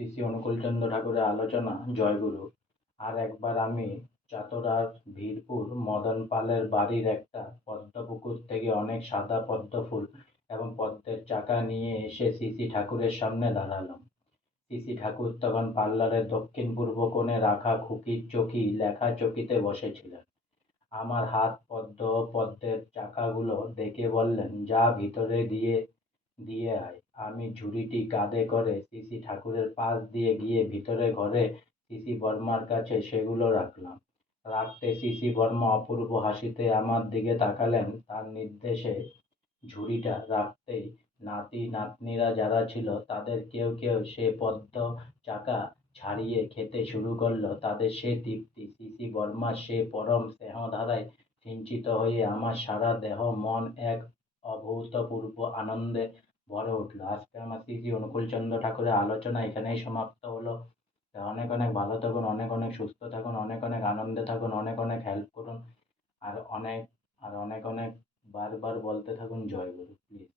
শ্রী শ্রী অনুকূলচন্দ্র ঠাকুরের আলোচনা জয়গুরু। আর একবার আমি চাতরার ভিরপুর মদন পালের বাড়ির একটা পদ্মপুকুর থেকে অনেক সাদা পদ্ম ফুল এবং পদ্মের চাকা নিয়ে এসে শ্রী শ্রী ঠাকুরের সামনে দাঁড়ালাম। শ্রী শ্রী ঠাকুর তখন পার্লারের দক্ষিণ পূর্ব কোণে রাখা খুকির চকি লেখা চকিতে বসেছিলেন। আমার হাত পদ্ম ও পদ্মের চাকাগুলো দেখে বললেন, যা ভিতরে দিয়ে দিয়ে আয়। আমি ঝুড়িটি কাঁধে করে শ্রী শ্রী ঠাকুরের পাশ দিয়ে গিয়ে ভিতরের ঘরে শ্রী শ্রী বর্মার কাছে সেগুলো রাখলাম। রাখতে শ্রী শ্রী বর্মা অপূর্ব হাসিতে আমার দিকে তাকালেন। তার নির্দেশে ঝুড়িটা রাখতেই নাতি নাতনিরা যারা ছিল তাদের কেউ কেউ সে পদ্ম চাকা ছাড়িয়ে খেতে শুরু করলো। তাদের সে তৃপ্তি, শ্রী শ্রী বর্মার সে পরম স্নেহধারায় সিঞ্চিত হয়ে আমার সারা দেহ মন এক অভূতপূর্ব আনন্দে ভরে উঠলো। আজকে আমার শ্রী শ্রী অনুকূলচন্দ্র ঠাকুরের আলোচনা এখানেই সমাপ্ত হলো। অনেক অনেক ভালো থাকুন, অনেক অনেক সুস্থ থাকুন, অনেক অনেক আনন্দে থাকুন, অনেক অনেক হেল্প করুন, আর অনেক অনেক বারবার বলতে থাকুন জয় গুরু প্লিজ।